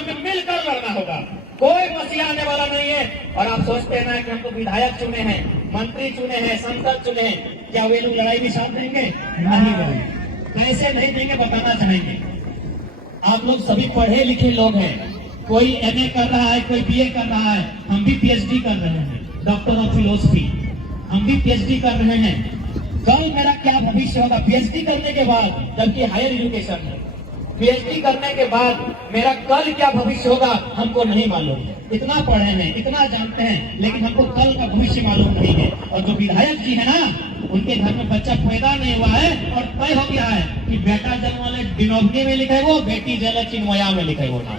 हमें मिलकर लड़ना होगा। कोई मसीहा आने वाला नहीं है। और आप सोचते हैं ना कि हमको विधायक चुने हैं, मंत्री चुने हैं, सांसद चुने हैं, क्या वे लोग लड़ाई भी साथ देंगे? नहीं देंगे। कैसे नहीं देंगे बताना चाहेंगे। आप लोग सभी पढ़े लिखे लोग हैं, कोई एमए कर रहा है, कोई बीए कर रहा है, हम भी पीएचडी कर रहे हैं, डॉक्टर ऑफ फिलोसफी, हम भी पीएचडी कर रहे हैं। कल मेरा क्या भविष्य होगा पीएचडी करने के बाद, जबकि हायर एजुकेशन है, पीएचडी करने के बाद मेरा कल क्या भविष्य होगा हमको नहीं मालूम। इतना पढ़े हैं, इतना जानते हैं, लेकिन हमको कल का भविष्य मालूम नहीं है। और जो विधायक जी है ना, उनके घर में बच्चा पैदा नहीं हुआ है और तय हो गया है कि बेटा जन्म वाले डिनोवनी में लिखे वो, बेटी जन्म चिन्मया में लिखे वो नाम।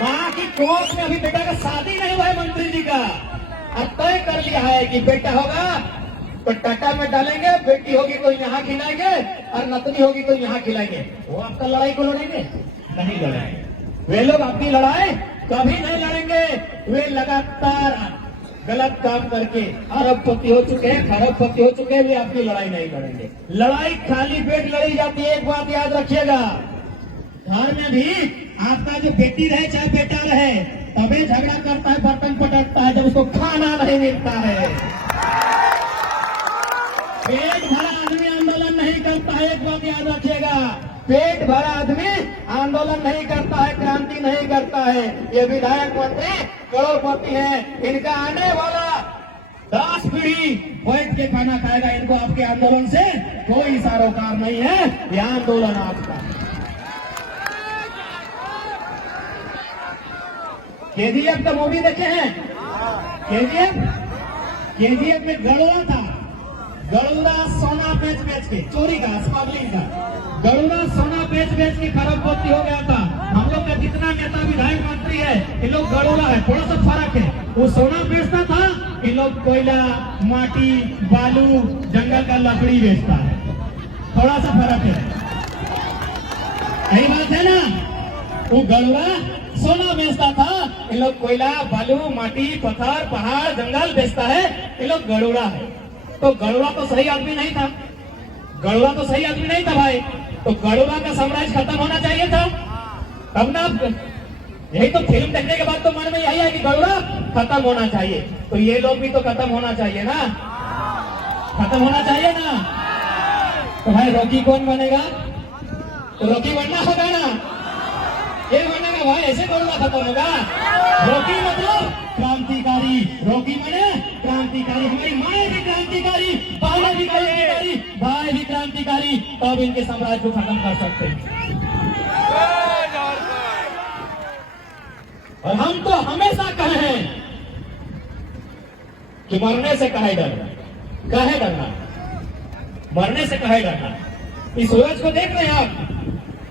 माँ की कोख में अभी बेटा का शादी नहीं हुआ है मंत्री जी का, अब तय कर लिया है कि बेटा होगा तो टाटा में डालेंगे, बेटी होगी तो यहाँ खिलाएंगे और नतनी होगी तो यहाँ खिलाएंगे। वो आपका लड़ाई को लड़ेंगे? नहीं लड़ेंगे। वे लोग अपनी लड़ाई कभी नहीं लड़ेंगे। वे लगातार गलत काम करके अरबपति हो चुके हैं, खरबपति हो चुके हैं, वे आपकी लड़ाई नहीं लड़ेंगे। लड़ाई खाली पेट लड़ी जाती है। एक बात याद रखिएगा, घर में भी आपका जो बेटी रहे चाहे बेटा रहे, तभी झगड़ा करता है, बर्तन पटकता है जब उसको खाना नहीं मिलता है। पेट भरा आदमी आंदोलन नहीं करता है। एक बात याद रखिएगा, पेट भरा आदमी आंदोलन नहीं करता है, क्रांति नहीं करता है। ये विधायक मंत्री करोड़पति हैं, इनका आने वाला 10 पीढ़ी बैठ के खाना खाएगा। इनको आपके आंदोलन से कोई सरोकार नहीं है। ये आंदोलन आपका। केजीएफ का मूवी देखे हैं? केजीएफ में गड़ुड़ा था, गड़ुड़ा सोना बेच बेच के, चोरी का, स्मगलिंग का, गड़ुड़ा सोना बेच बेच के खरबपति हो गया था। हम लोग का जितना नेता विधायक मंत्री है, इन लोग गड़ुड़ा है, थोड़ा सा फर्क है। वो सोना बेचता था, इन लोग कोयला, माटी, बालू, जंगल का लकड़ी बेचता है। थोड़ा सा फर्क है, यही बात है ना। वो गड़ुड़ा सोना बेचता था, इन लोग कोयला, बालू, माटी, पत्थर, पहाड़, जंगल बेचता है। इन लोग गड़ुड़ा है। तो गड़ुड़ा तो सही आदमी नहीं था, गड़ुड़ा तो सही आदमी नहीं था भाई। तो गड़ुड़ा का साम्राज्य खत्म होना चाहिए था, तब ना। यही तो फिल्म देखने के बाद तो मन में यही है कि गड़ुड़ा खत्म होना चाहिए। तो ये लोग भी तो खत्म होना चाहिए ना, खत्म होना चाहिए ना। तो भाई रॉकी कौन बनेगा? तो रॉकी बनना होगा ना, ये बनेगा भाई। ऐसे गड़ुड़ा खत्म होगा? रॉकी मतलब क्रांतिकारी, रॉकी बने क्रांतिकारी। हमारी माए भी क्रांतिकारी, बहनें भी क्रांतिकारी, भाई भी क्रांतिकारी, तब इनके साम्राज्य को खत्म कर सकते हैं। और हम तो हमेशा कहे हैं कि मरने से काहे डरना, काहे डरना, मरने से काहे डरना। इस सूरज को देख रहे हैं आप,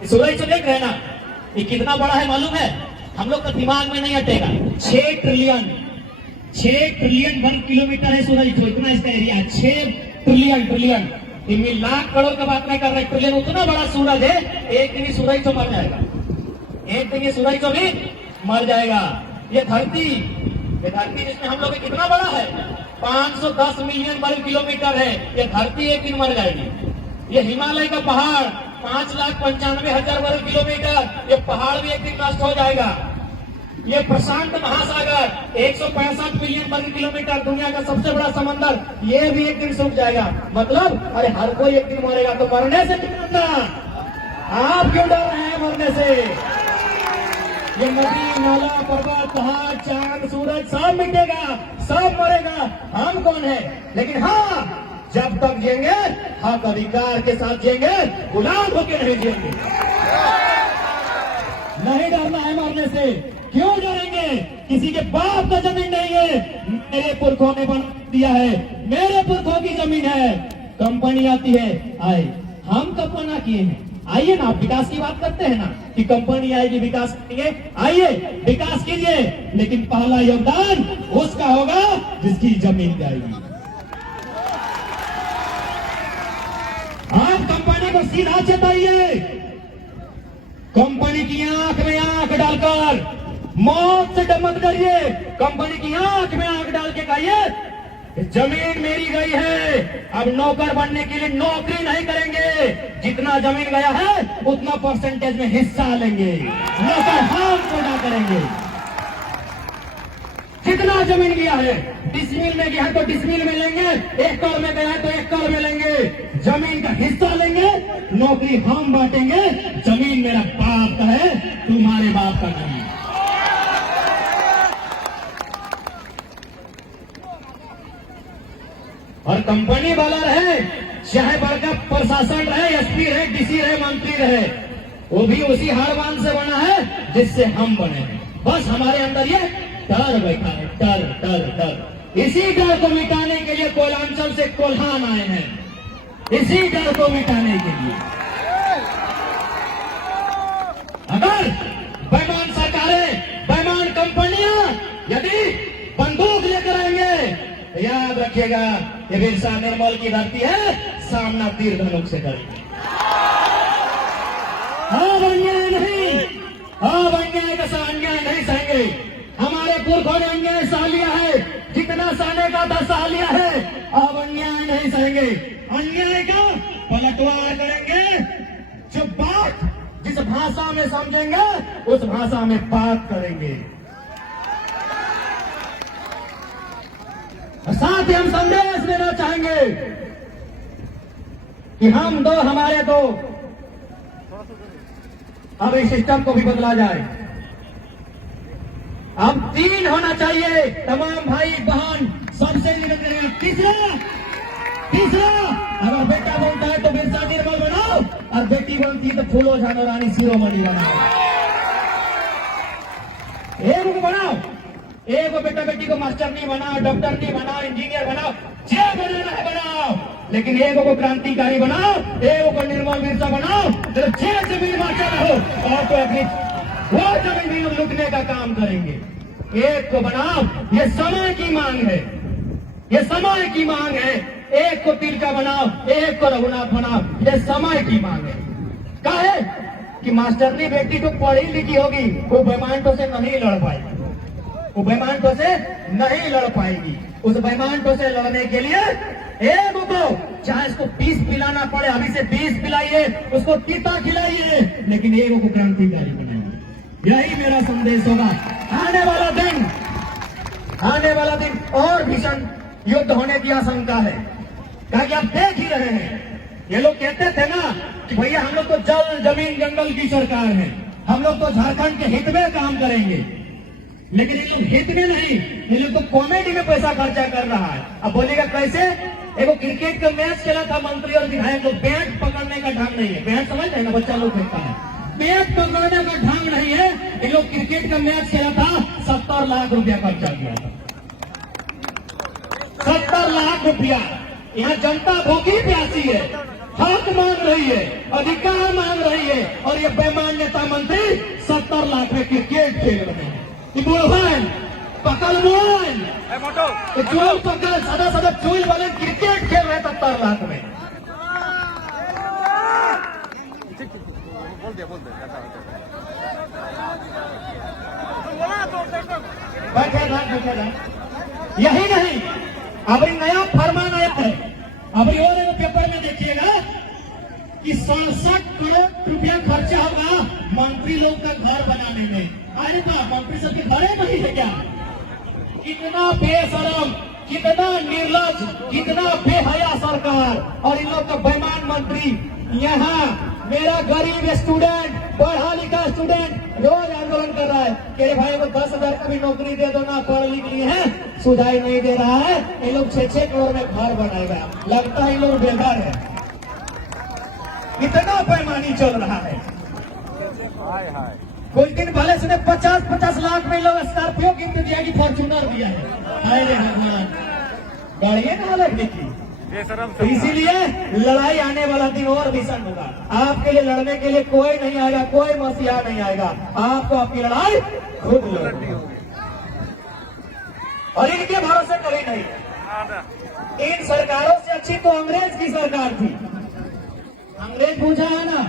इस सूरज को देख रहे हैं ना, ये कितना बड़ा है मालूम है? हम लोग का दिमाग में नहीं हटेगा। 6 ट्रिलियन वर्ग किलोमीटर है सूरज को, इतना इसका एरिया। 6 ट्रिलियन, इनमें लाख करोड़ का बात नहीं कर रहे, ट्रिलियन। उतना बड़ा सूरज है, एक दिन सूरज तो मर जाएगा, एक दिन ये सूरज तो भी मर जाएगा। ये धरती जिसमें हम लोग कितना बड़ा है, 510 मिलियन वर्ग किलोमीटर है। ये धरती एक दिन मर जाएगी। ये हिमालय का पहाड़ 5,95,000 वर्ग किलोमीटर, ये पहाड़ भी एक दिन नष्ट हो जाएगा। ये प्रशांत महासागर 165 मिलियन वर्ग किलोमीटर, दुनिया का सबसे बड़ा समंदर, ये भी एक दिन सूख जाएगा। मतलब अरे हर कोई एक दिन मरेगा, तो मरने से क्यों डरना? आप क्यों डर रहे हैं मरने से? ये नदी, नाला, पर्वत, पहाड़, चांद, सूरज सब मिटेगा, सब मरेगा। हम कौन है? लेकिन हाँ, जब तक जिएंगे हक अधिकार के साथ जिएंगे, गुलाम होकर नहीं जिएंगे। नहीं डरना है मरने से। क्यों डरेंगे? किसी के बाप का जमीन नहीं है, मेरे पुरखों ने बना दिया है, मेरे पुरखों की जमीन है। कंपनी आती है, आए, हम कब मना किए हैं? आइए ना, आप विकास की बात करते हैं ना कि कंपनी आएगी, विकास करेंगे, आइए विकास कीजिए, लेकिन पहला योगदान उसका होगा जिसकी जमीन जाएगी। आप कंपनी को सीधा चेताइए, कंपनी की आंख में आंख डालकर मौत से डर मत करिए। कंपनी की आंख में आंख डाल के कहिए जमीन मेरी गई है, अब नौकर बनने के लिए नौकरी नहीं करेंगे, जितना जमीन गया है उतना परसेंटेज में हिस्सा लेंगे, नौकर हम पूरा करेंगे। जितना जमीन गया है, डिसमिल में गया है तो डिसमिल में लेंगे, एकड़ में गया है तो एकड़ में लेंगे, जमीन का हिस्सा लेंगे, नौकरी हम बांटेंगे। जमीन मेरा बाप का है, तुम्हारे बाप का नहीं। और कंपनी वाला रहे, चाहे बड़का प्रशासन रहे, एसपी रहे, डीसी रहे, मंत्री रहे, वो भी उसी हारमान से बना है जिससे हम बने हैं। बस हमारे अंदर ये डर बैठा है, डर डर डर। इसी डर को मिटाने के लिए कोयलांचल से कोल्हान आए हैं, इसी डर को मिटाने के लिए। अगर बेईमान सरकारें, बेईमान कंपनियां यदि बंदूक लेकर आएंगे तो याद रखिएगा, ये बिरसा निर्मल की धरती है, सामना तीर धनुक से करेंगे। अब अन्याय नहीं, अब अन्याय का अन्याय नहीं सहेंगे। हमारे पुरखों ने अन्याय सह लिया है, जितना सहने का था सह लिया है, अब अन्याय नहीं सहेंगे। अन्याय का पलटवार करेंगे। जो बात जिस भाषा में समझेंगे उस भाषा में बात करेंगे। साथ ही हम संदेश देना चाहेंगे कि हम दो, हमारे दो, अब इस सिस्टम को भी बदला जाए। अब 3 होना चाहिए, तमाम भाई बहन सबसे निवेदन है। तीसरा अगर बेटा बोलता है तो बिरसा निर्मल बनाओ, और बेटी बोलती है तो फूलो झानो रानी शिरोमणि बनाओ। एक को बनाओ, एक बेटा बेटी को मास्टर नहीं बनाओ, डॉक्टर नहीं बनाओ, इंजीनियर बनाओ, जो बनाना है बनाओ, लेकिन एक को क्रांतिकारी बनाओ, एक को निर्मल बिरसा बनाओ। तो जमीन मास्टर हो और तो अपनी वो जमीन लुटने का काम करेंगे। एक को बनाओ, ये समय की मांग है, ये समय की मांग है। एक को तिलका बनाओ, एक को रघुनाथ बनाओ, ये समय की मांग है। काहे कि मास्टरनी बेटी को पढ़ी लिखी होगी, वो बेईमानों से नहीं लड़ पाएगी, वो बेईमानों से नहीं लड़ पाएगी। उस बेईमानों से लड़ने के लिए एक को चाहे इसको 20 पिलाना पड़े, अभी से 20 पिलाइए, उसको पिता खिलाइए, लेकिन एक को क्रांतिकारी बनाइए। यही मेरा संदेश होगा। आने वाला दिन और भीषण युद्ध होने की आशंका है, क्योंकि आप देख ही रहे हैं। ये लोग कहते थे ना कि भैया हम लोग तो जल जमीन जंगल की सरकार है, हम लोग तो झारखंड के हित में काम करेंगे, लेकिन ये लोग हित में नहीं, ये लोग तो कॉमेडी में पैसा खर्चा कर रहा है। अब बोलेगा कैसे? एक क्रिकेट का मैच खेला था, मंत्री और विधायक को बैट पकड़ने का ढंग नहीं है। बैट समझ रहे ना, बच्चा लोग खेलता है, बैट पकड़ने का ढंग नहीं है। ये लोग क्रिकेट का मैच खेला था, 70 लाख रुपया खर्चा किया था, 70 लाख रुपया। यहाँ जनता भूखी प्यासी है, हक मांग रही है, अधिकार मांग रही है, और ये बेईमान नेता मंत्री 70 लाख में क्रिकेट खेल रहे हैं। पकड़ मोहन चूल पकड़ सदा चूल वाले क्रिकेट खेल रहे 70 लाख में। यही नहीं, अब नया फरमान आया है, अब और एक पेपर में देखिएगा कि 67 करोड़ रुपया खर्चा होगा मंत्री लोग का घर बनाने में। अरे था मंत्री सब के घरे नहीं है क्या? कितना बेशरम, कितना निर्लज, कितना बेहया सरकार, और इन लोग का बेईमान मंत्री। यहाँ मेरा गरीब स्टूडेंट, पढ़ा लिखा स्टूडेंट रोज आंदोलन कर रहा है कि अरे भाई को 10,000 का भी नौकरी दे दो ना, पढ़ लिख लिए हैं, सुधाई नहीं दे रहा है। ये लोग 6-6 करोड़ में घर बनाएगा, लगता है ये लोग बेघर है। इतना बेईमानी चल रहा है। कुछ दिन पहले सुने 50-50 लाख में लोग स्कॉर्पियो गिफ्ट दिया कि फॉर्चूनर दिया है। अरे भगवान, गाड़ियां कहाँ लगने की? तो इसीलिए लड़ाई आने वाला दिन और भीषण होगा। आपके लिए लड़ने के लिए कोई नहीं आएगा, कोई मसीहा नहीं आएगा, आपको आपकी लड़ाई खुद लड़नी होगी। और इनके भरोसे कभी नहीं। इन सरकारों से अच्छी तो अंग्रेज की सरकार थी। अंग्रेज पूछा है ना,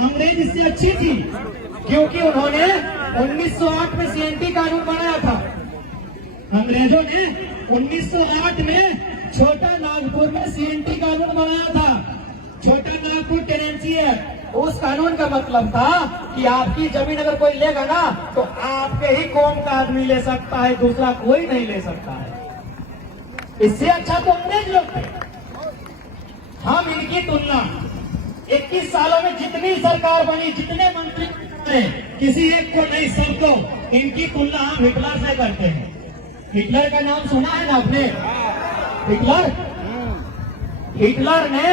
अंग्रेज इससे अच्छी थी, क्योंकि उन्होंने 1908 में CNT कानून बनाया था। अंग्रेजों ने 1908 में छोटा नागपुर में सीएनटी कानून बनाया था, छोटा नागपुर टेनेंसी एक्ट। उस कानून का मतलब था कि आपकी जमीन अगर कोई लेगा ना तो आपके ही कौम का आदमी ले सकता है, दूसरा कोई नहीं ले सकता है। इससे अच्छा तो अंग्रेज लोग थे। हम इनकी तुलना 21 सालों में जितनी सरकार बनी, जितने मंत्री बने, किसी एक को नहीं, सबको इनकी तुलना हम हिटलर से करते हैं। हिटलर का नाम सुना है ना आपने? हिटलर ने